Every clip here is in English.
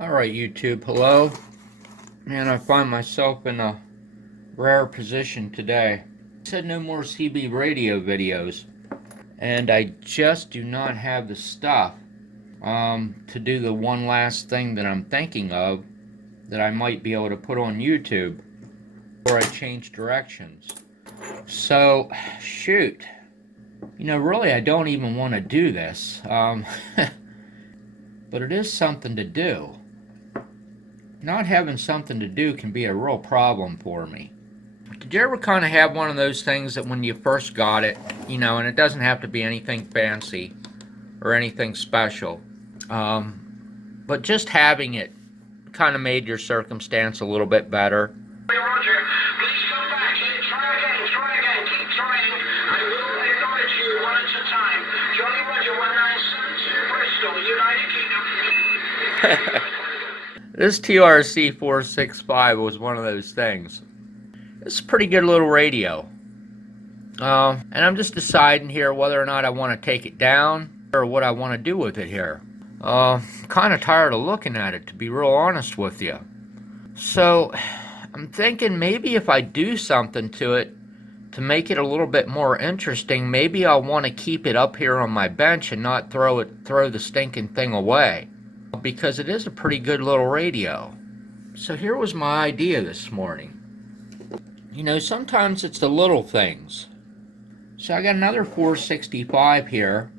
Alright YouTube, hello. And I find myself in a rare position today. I said no more CB radio videos. And I just do not have the stuff to do the one last thing that I'm thinking of that I might be able to put on YouTube before I change directions. So, shoot. Really I don't even want to do this. But it is something to do. Not having something to do can be a real problem for me. Did you ever kind of have one of those things that when you first got it, and it doesn't have to be anything fancy or anything special, but just having it kind of made your circumstance a little bit better? Roger, please come back. Try again, keep trying. I will acknowledge you one at a time. Jolly Roger 1972 Bristol, United Kingdom. This trc-465 was one of those things. It's a pretty good little radio. And I'm just deciding here whether or not I want to take it down or what I want to do with it here. Kind of tired of looking at it, to be real honest with you. So I'm thinking maybe if I do something to it to make it a little bit more interesting, maybe I'll want to keep it up here on my bench and not throw the stinking thing away, because it is a pretty good little radio. So here was my idea this morning. Sometimes it's the little things. So I got another 465 here,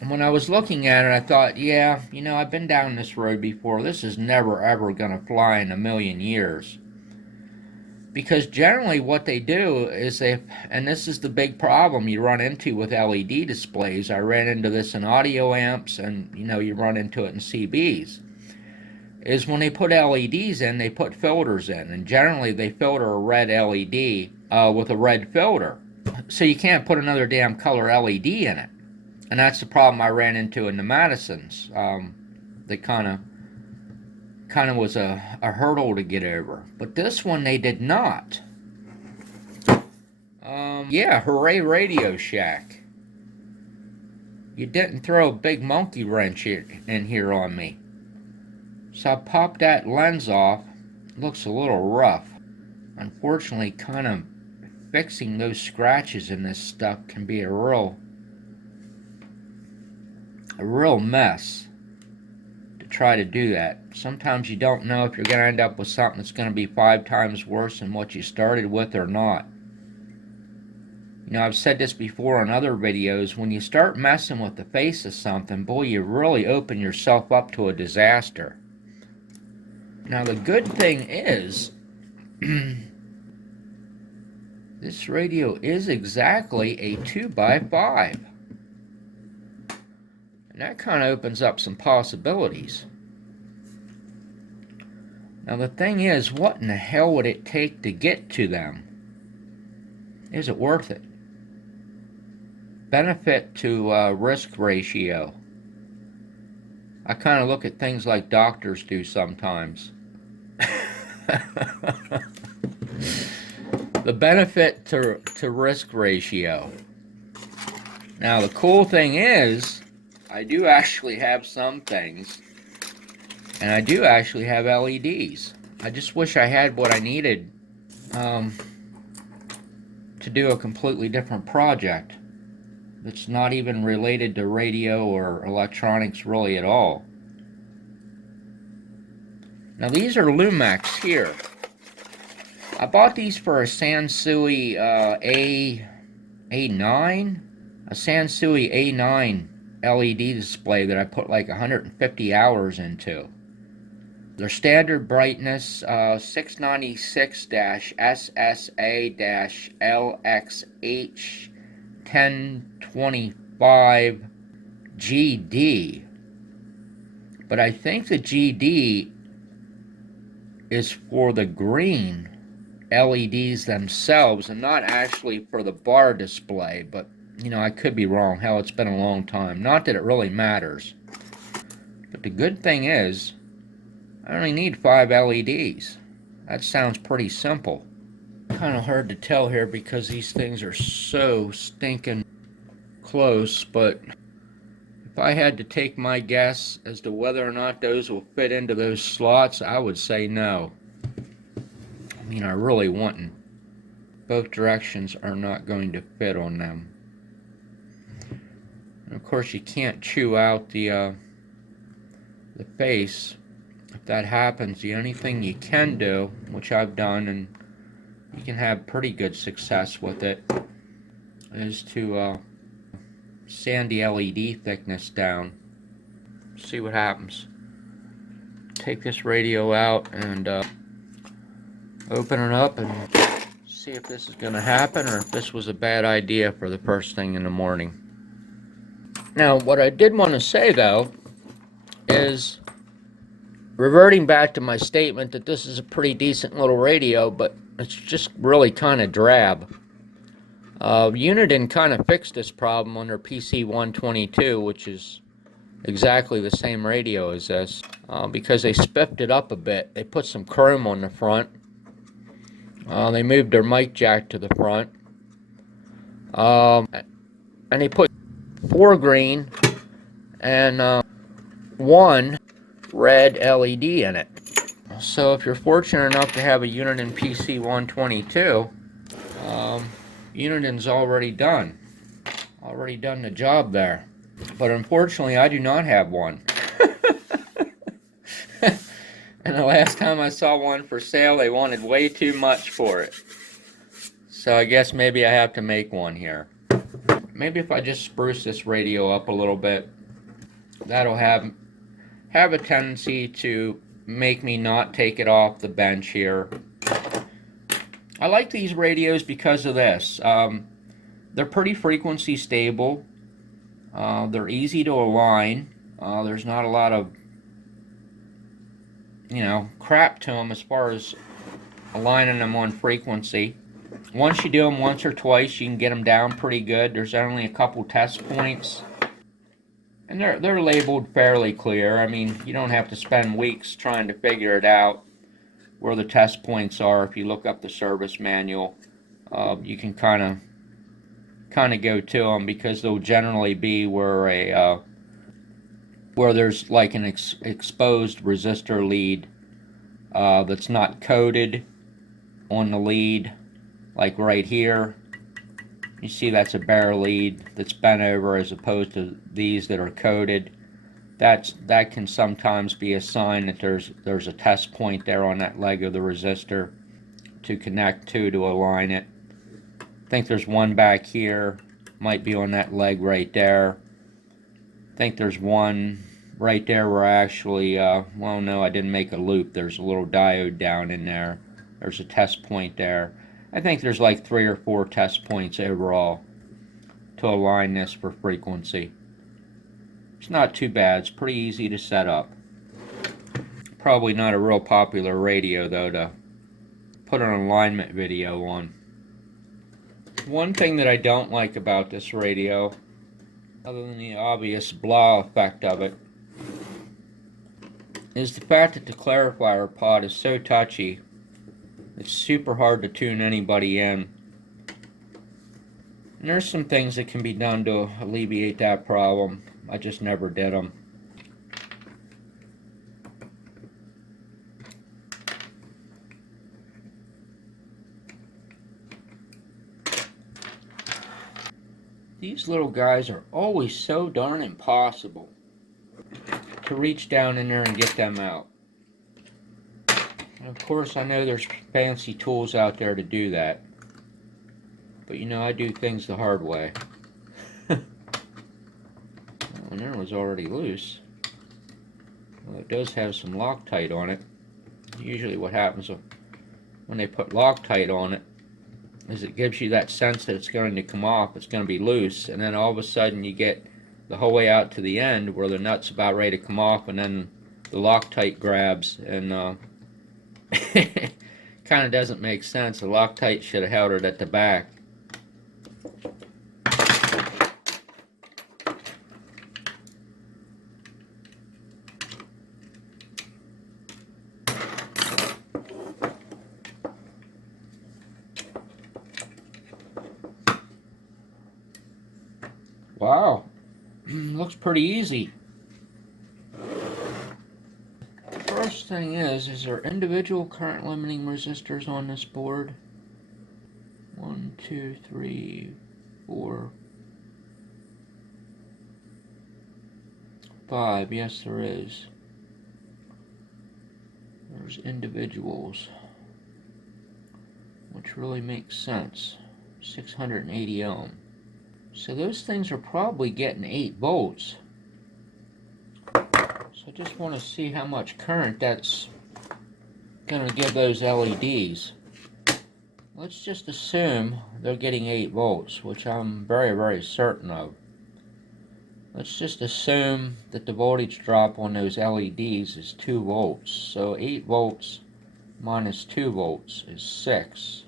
and when I was looking at it I thought, yeah, I've been down this road before. This is never ever gonna fly in a million years. Because generally what they do is and this is the big problem you run into with LED displays. I ran into this in audio amps, and you run into it in CBs, is when they put LEDs in, they put filters in, and generally they filter a red LED with a red filter, so you can't put another damn color LED in it. And that's the problem I ran into in the Madisons. They kind of was a hurdle to get over. But this one they did not. Yeah, hooray Radio Shack. You didn't throw a big monkey wrench in here on me. So I popped that lens off. It looks a little rough. Unfortunately, kind of fixing those scratches in this stuff can be a real mess to try to do that. Sometimes you don't know if you're going to end up with something that's going to be 5 times worse than what you started with or not. I've said this before in other videos, when you start messing with the face of something, boy, you really open yourself up to a disaster. Now the good thing is, this radio is exactly a 2x5. And that kind of opens up some possibilities. Now the thing is, what in the hell would it take to get to them? Is it worth it? Benefit to risk ratio. I kind of look at things like doctors do sometimes. The benefit to risk ratio. Now the cool thing is, I do actually have some things, and I do actually have LEDs. I just wish I had what I needed to do a completely different project that's not even related to radio or electronics really at all. Now these are Lumex here. I bought these for a Sansui A9, a Sansui A9 LED display that I put like 150 hours into. Their standard brightness 696-SSA-LXH 1025 GD. But I think the GD is for the green LEDs themselves and not actually for the bar display. But I could be wrong. Hell, it's been a long time. Not that it really matters. But the good thing is, I only need 5 LEDs. That sounds pretty simple. Kind of hard to tell here because these things are so stinking close, but if If I had to take my guess as to whether or not those will fit into those slots, I would say no. I mean, I really wouldn't. Both directions are not going to fit on them. And of course, you can't chew out the face. If that happens, the only thing you can do, which I've done, and you can have pretty good success with it, is to sand the LED thickness down. See what happens. Take this radio out and open it up and see if this is going to happen or if this was a bad idea for the first thing in the morning. Now, what I did want to say, though, is reverting back to my statement that this is a pretty decent little radio, but it's just really kind of drab. Uniden kind of fixed this problem on their PC-122, which is exactly the same radio as this, because they spiffed it up a bit. They put some chrome on the front. They moved their mic jack to the front. And they put 4 green and 1 red LED in it. So if you're fortunate enough to have a Uniden PC-122, Uniden's already done the job there. But unfortunately, I do not have one. And the last time I saw one for sale, they wanted way too much for it. So I guess maybe I have to make one here. Maybe if I just spruce this radio up a little bit, that'll have a tendency to make me not take it off the bench here. I like these radios because of this. They're pretty frequency stable. They're easy to align. There's not a lot of, crap to them as far as aligning them on frequency. Once you do them once or twice, you can get them down pretty good. There's only a couple test points, and they're labeled fairly clear. I mean, you don't have to spend weeks trying to figure it out where the test points are. If you look up the service manual, you can kind of go to them, because they'll generally be where there's like an exposed resistor lead that's not coated on the lead, like right here. You see that's a bare lead that's bent over, as opposed to these that are coated. That can sometimes be a sign that there's a test point there on that leg of the resistor to connect to align it. I think there's one back here, might be on that leg right there. I think there's one right there where I actually, well, no, I didn't make a loop. There's a little diode down in there. There's a test point there. I think there's like 3 or 4 test points overall to align this for frequency. It's not too bad. It's pretty easy to set up. Probably not a real popular radio, though, to put an alignment video on. One thing that I don't like about this radio, other than the obvious blah effect of it, is the fact that the clarifier pod is so touchy. It's super hard to tune anybody in. And there's some things that can be done to alleviate that problem. I just never did them. These little guys are always so darn impossible to reach down in there and get them out. And of course, I know there's fancy tools out there to do that. But I do things the hard way. And there was already loose. Well, it does have some Loctite on it. Usually what happens when they put Loctite on it is it gives you that sense that it's going to come off, it's going to be loose, and then all of a sudden you get the whole way out to the end where the nut's about ready to come off, and then the Loctite grabs, and kind of doesn't make sense. The Loctite should have held it at the back. Wow, looks pretty easy. The first thing is there individual current limiting resistors on this board? 1, 2, 3, 4, 5. Yes, there is. There's individuals, which really makes sense. 680 ohm. So those things are probably getting 8 volts. So I just want to see how much current that's going to give those LEDs. Let's just assume they're getting 8 volts, which I'm very, very certain of. Let's just assume that the voltage drop on those LEDs is 2 volts. So 8 volts minus 2 volts is 6.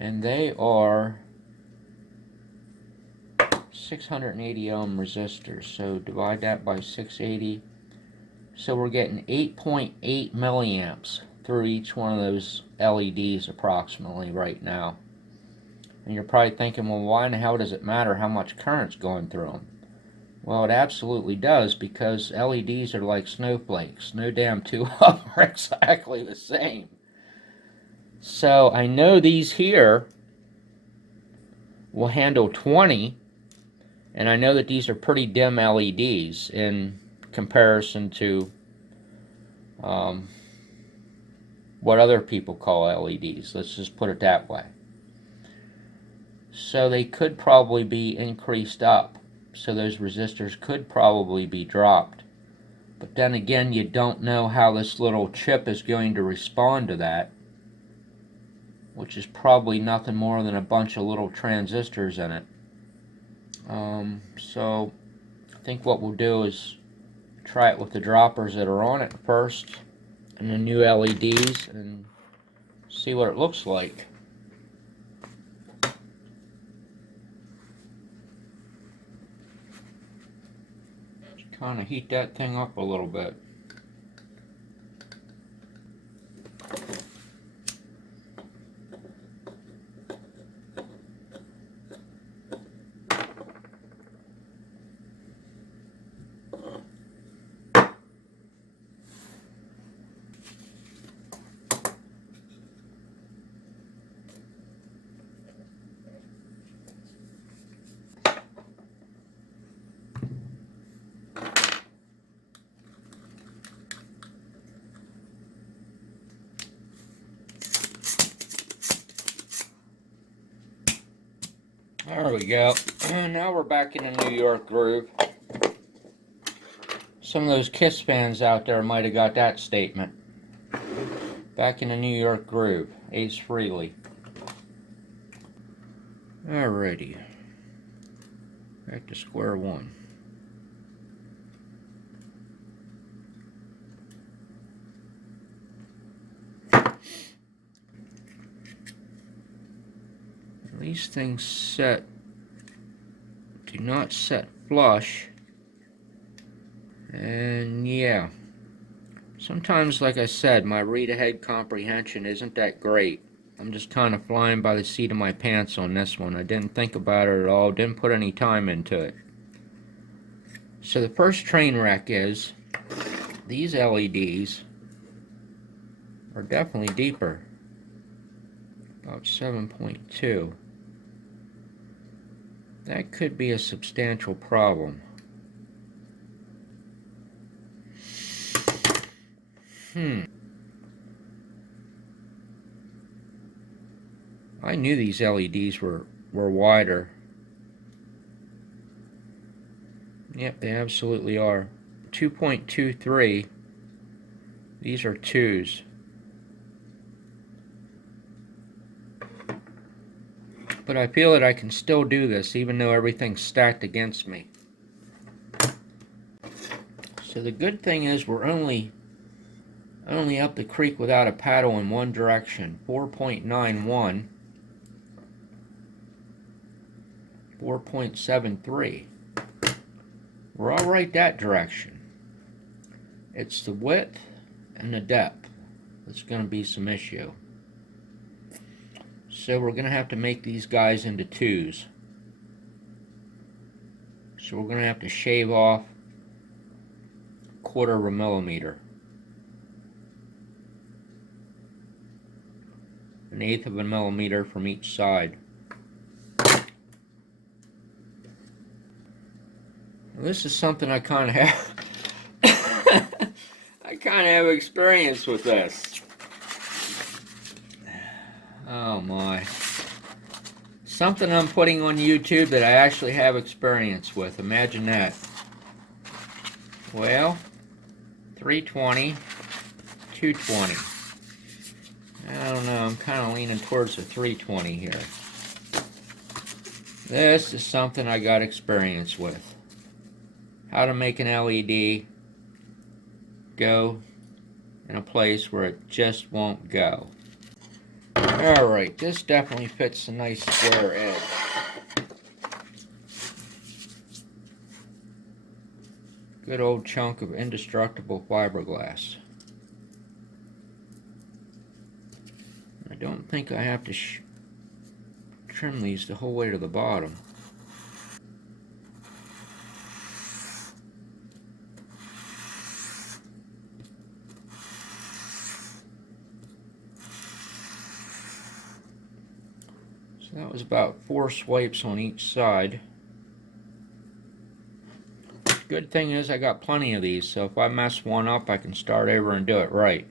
And they are 680 ohm resistors. So divide that by 680. So we're getting 8.8 milliamps through each one of those LEDs approximately right now. And you're probably thinking, well, why in the hell does it matter how much current's going through them? Well, it absolutely does, because LEDs are like snowflakes. No damn two of them are exactly the same. So I know these here will handle 20, and I know that these are pretty dim LEDs in comparison to what other people call LEDs. Let's just put it that way. So they could probably be increased up. So those resistors could probably be dropped. But then again, you don't know how this little chip is going to respond to that, which is probably nothing more than a bunch of little transistors in it. So I think what we'll do is try it with the droppers that are on it first, and the new LEDs, and see what it looks like. Kind of heat that thing up a little bit. There we go. Now we're back in the New York groove. Some of those KISS fans out there might have got that statement. Back in the New York groove. Ace Frehley. Alrighty. Back to square one. These things set, do not set flush, and yeah, sometimes, like I said, my read-ahead comprehension isn't that great. I'm just kind of flying by the seat of my pants on this one. I didn't think about it at all, didn't put any time into it. So the first train wreck is, these LEDs are definitely deeper, about 7.2. That could be a substantial problem. I knew these LEDs were wider. Yep, they absolutely are. 2.23. These are 2s. But I feel that I can still do this even though everything's stacked against me. So the good thing is we're only up the creek without a paddle in one direction. 4.91. 4.73. We're all right that direction. It's the width and the depth that's going to be some issue. So we're going to have to make these guys into 2s. So we're going to have to shave off 1/4 of a millimeter. 1/8 of a millimeter from each side. This is something I kind of have. I kind of have experience with this. Oh my. Something I'm putting on YouTube that I actually have experience with. Imagine that. Well, 320, 220. I don't know, I'm kind of leaning towards the 320 here. This is something I got experience with. How to make an LED go in a place where it just won't go. Alright, this definitely fits a nice square edge. Good old chunk of indestructible fiberglass. I don't think I have to trim these the whole way to the bottom. So that was about 4 swipes on each side. Good thing is I got plenty of these, so if I mess one up I can start over and do it right.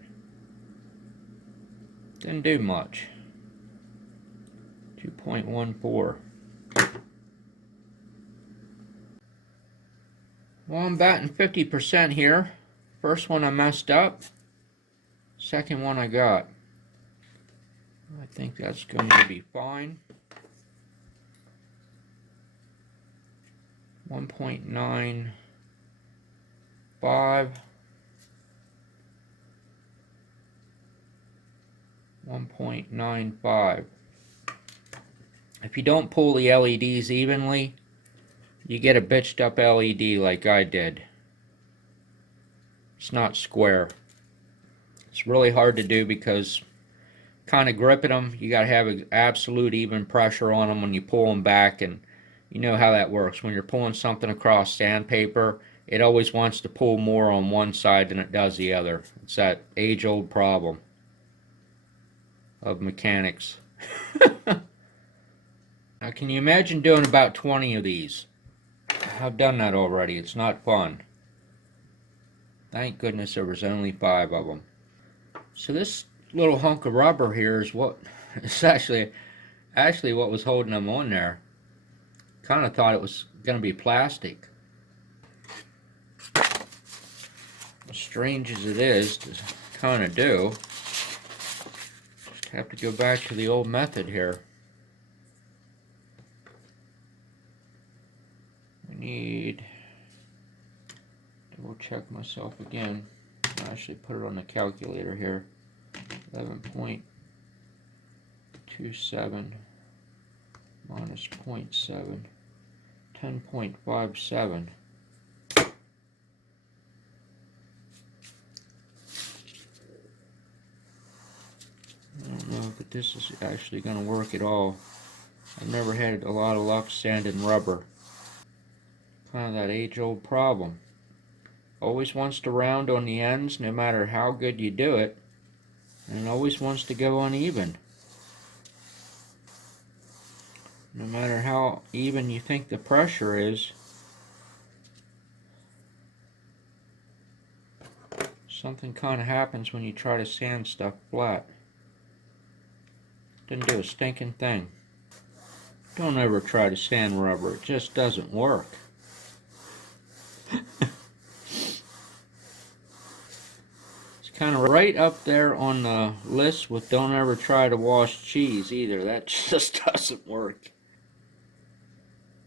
Didn't do much. 2.14. Well, I'm batting 50% here. First one I messed up. Second one I got. I think that's going to be fine. 1.95. 1.95. If you don't pull the LEDs evenly, you get a bitched up LED like I did. It's not square. It's really hard to do because kind of gripping them, you got to have absolute even pressure on them when you pull them back, and you know how that works. When you're pulling something across sandpaper, it always wants to pull more on one side than it does the other. It's that age-old problem of mechanics. Now, can you imagine doing about 20 of these? I've done that already. It's not fun. Thank goodness there was only 5 of them. So this little hunk of rubber here is what it's actually what was holding them on there. Kind of thought it was going to be plastic. As strange as it is to kind of do, just have to go back to the old method here. I need double check myself again. I actually put it on the calculator here. 11.27 minus 0.7, 10.57. I don't know if this is actually going to work at all. I've never had a lot of luck sanding rubber. Kind of that age-old problem. Always wants to round on the ends no matter how good you do it, and always wants to go uneven. No matter how even you think the pressure is, something kind of happens when you try to sand stuff flat. Didn't do a stinking thing. Don't ever try to sand rubber, it just doesn't work. It's kind of right up there on the list with don't ever try to wash cheese either. That just doesn't work.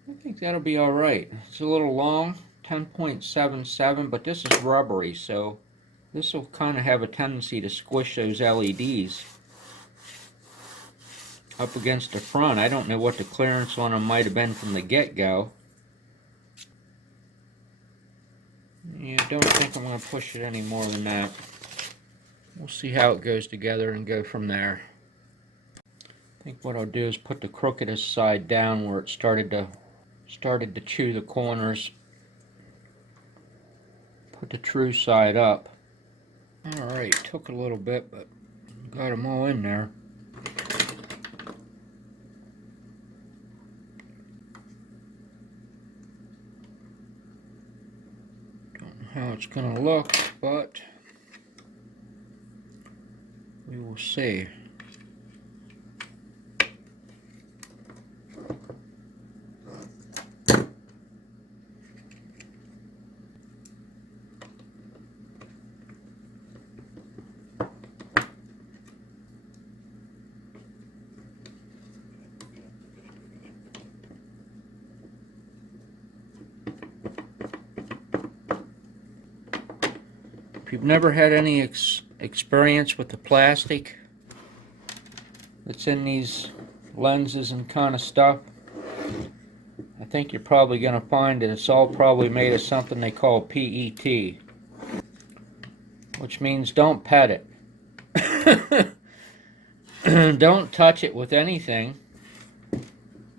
I think that'll be alright. It's a little long, 10.77, but this is rubbery, so this will kind of have a tendency to squish those LEDs up against the front. I don't know what the clearance on them might have been from the get-go. Yeah, I don't think I'm going to push it any more than that. We'll see how it goes together and go from there. I think what I'll do is put the crookedest side down where it started to started to chew the corners. Put the true side up. Alright, took a little bit, but got them all in there. Don't know how it's going to look, but we will see. If you've never had any experience with the plastic that's in these lenses and kind of stuff, I think you're probably going to find that it's all probably made of something they call PET, which means don't pet it. Don't touch it with anything,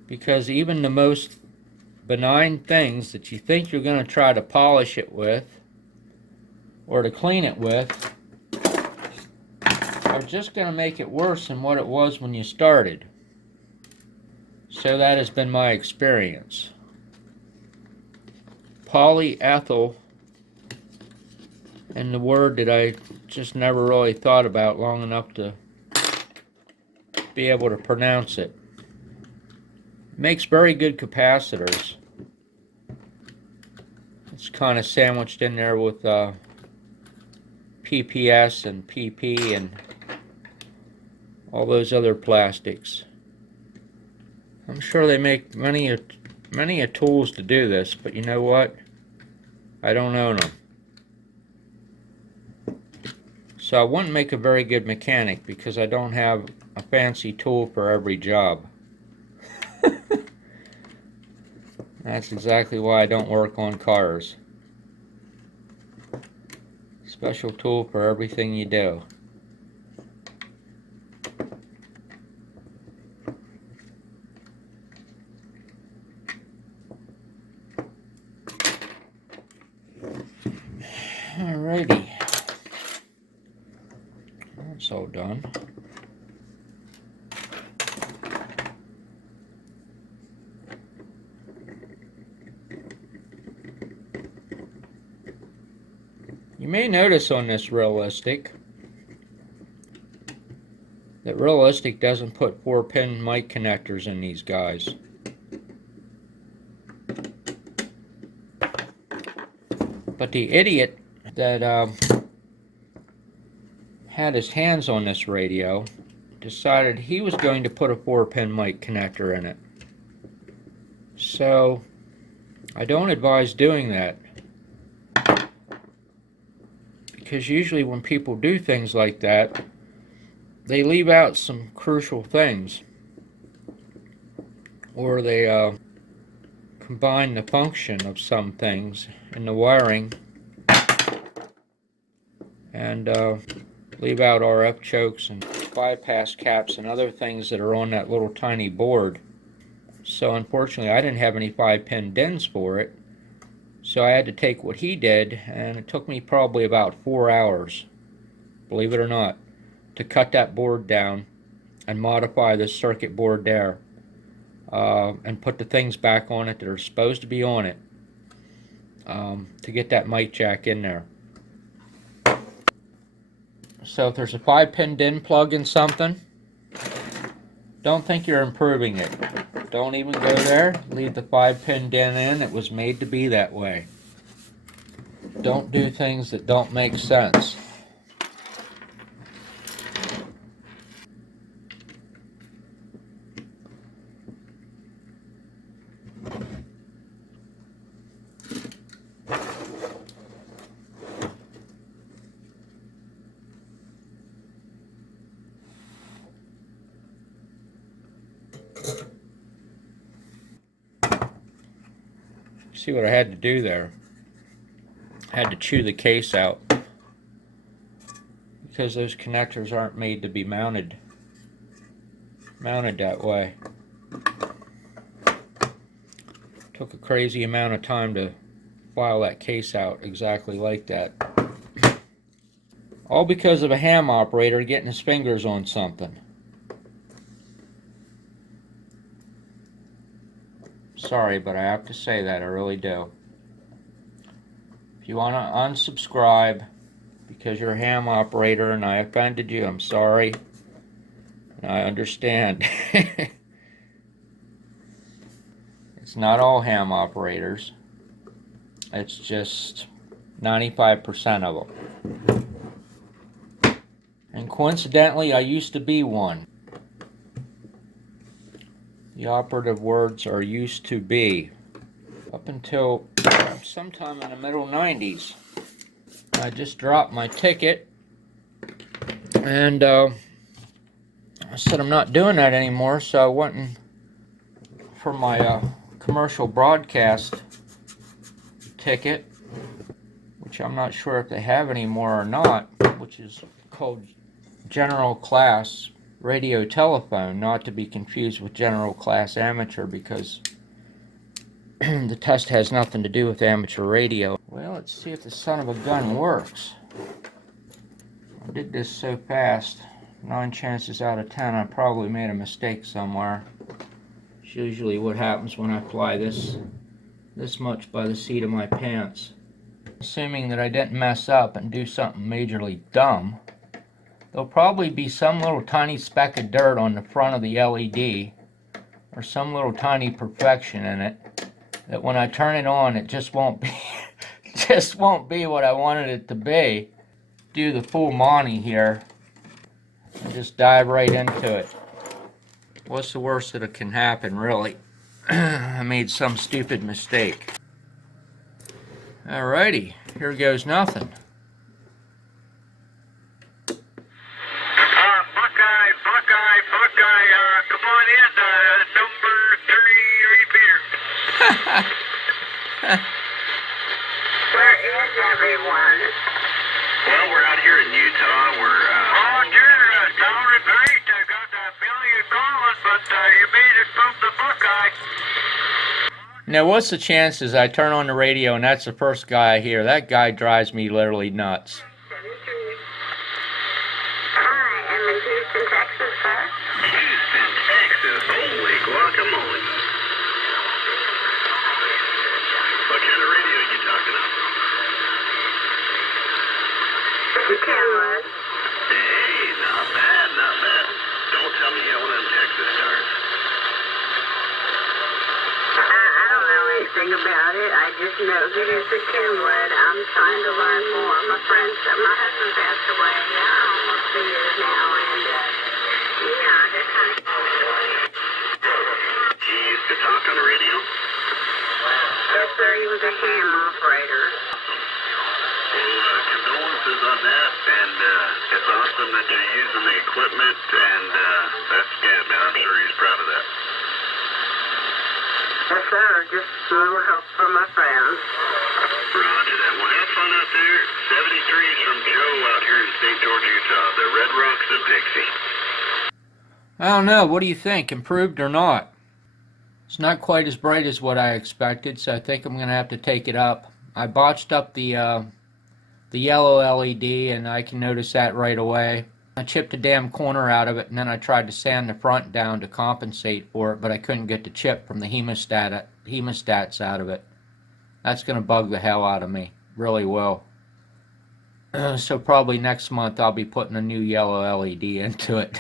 because even the most benign things that you think you're going to try to polish it with or to clean it with are just going to make it worse than what it was when you started. So that has been my experience. Polyethyl, and the word that I just never really thought about long enough to be able to pronounce it. Makes very good capacitors. It's kind of sandwiched in there with PPS and PP and all those other plastics. I'm sure they make many a tools to do this, but you know what? I don't own them. So I wouldn't make a very good mechanic because I don't have a fancy tool for every job. That's exactly why I don't work on cars. Special tool for everything you do. Alrighty. That's all done. You may notice on this Realistic that Realistic doesn't put 4-pin mic connectors in these guys. But the idiot that had his hands on this radio decided he was going to put a 4-pin mic connector in it. So I don't advise doing that, because usually when people do things like that, they leave out some crucial things, or they combine the function of some things in the wiring and leave out RF chokes and bypass caps and other things that are on that little tiny board. So unfortunately I didn't have any 5-pin DINs for it, so I had to take what he did, and it took me probably about 4 hours, believe it or not, to cut that board down and modify this circuit board there, and put the things back on it that are supposed to be on it, to get that mic jack in there. So if there's a 5-pin DIN plug in something, don't think you're improving it. Don't even go there. Leave the 5-pin DIN in. It was made to be that way. Don't do things that don't make sense. See what I had to do there? I had to chew the case out because those connectors aren't made to be mounted that way. Took a crazy amount of time to file that case out exactly like that. All because of a ham operator getting his fingers on something. Sorry, but I have to say that, I really do. If you want to unsubscribe because you're a ham operator and I offended you, I'm sorry. I understand. It's not all ham operators. It's just 95% of them. And coincidentally, I used to be one. The operative words are used to be. Up until sometime in the middle 90s. I just dropped my ticket. And I said I'm not doing that anymore, so I went and for my commercial broadcast ticket, which I'm not sure if they have anymore or not, which is called General Class Radio Telephone, not to be confused with General Class Amateur, because the test has nothing to do with amateur radio. Well, let's see if the son of a gun works. I did this so fast, 9 chances out of 10 I probably made a mistake somewhere. It's usually what happens when I fly this much by the seat of my pants. Assuming that I didn't mess up and do something majorly dumb, there'll probably be some little tiny speck of dirt on the front of the LED, or some little tiny perfection in it, that when I turn it on, it just won't be just won't be what I wanted it to be. Do the full Monty here and just dive right into it. What's the worst that can happen, really? I made some stupid mistake. Alrighty, here goes nothing. Buckeye, come on in, number 3 repeater. Where is everyone? Well, we're out here in Utah. We're, Dollar Great. I got a million calls, but you made it from the Buckeye. Now, what's the chances I turn on the radio and that's the first guy I hear? That guy drives me literally nuts. Hi, I'm in Houston, Texas, sir. Houston, Texas. Holy guacamole. What kind of radio are you talking about? Kenwood. Hey, not bad, not bad. Don't tell me you own them Texas stars. I don't know anything about it. I just know that it's a Kenwood. I'm trying to learn more. My husband passed away almost 2 years now, and they're kind of. He used to talk on the radio? Yes, sir. He was a ham operator. Well, condolences on that, and it's awesome that you're using the equipment, and that's good, man. I'm sure he's proud of that. Yes, sir. Just a little help from my friends. Roger that. Well, have fun out there. 73 is from Joe out here in St. George, Utah. The Red Rocks of Dixie. I don't know, what do you think? Improved or not? It's not quite as bright as what I expected, so I think I'm going to have to take it up. I botched up the yellow LED, and I can notice that right away. I chipped a damn corner out of it, and then I tried to sand the front down to compensate for it, but I couldn't get the chip from the hemostats out of it. That's going to bug the hell out of me. Really will. So probably next month I'll be putting a new yellow LED into it.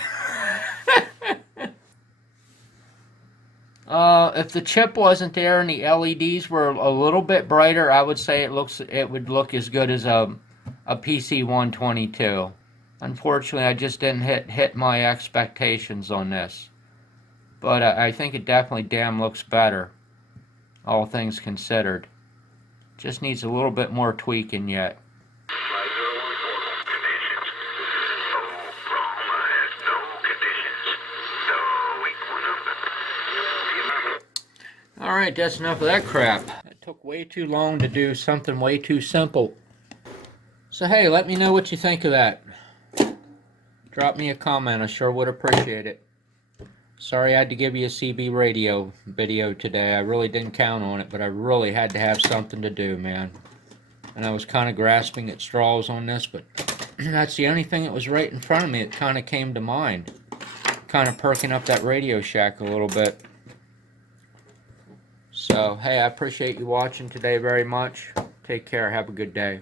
If the chip wasn't there and the LEDs were a little bit brighter, I would say it would look as good as a PC-122. Unfortunately, I just didn't hit my expectations on this. But I think it definitely damn looks better, all things considered. Just needs a little bit more tweaking yet. Alright, that's enough of that crap. It took way too long to do something way too simple. So hey, let me know what you think of that. Drop me a comment, I sure would appreciate it. Sorry I had to give you a CB radio video today. I really didn't count on it, but I really had to have something to do, man. And I was kind of grasping at straws on this, but that's the only thing that was right in front of me that kind of came to mind. Kind of perking up that Radio Shack a little bit. So, hey, I appreciate you watching today very much. Take care. Have a good day.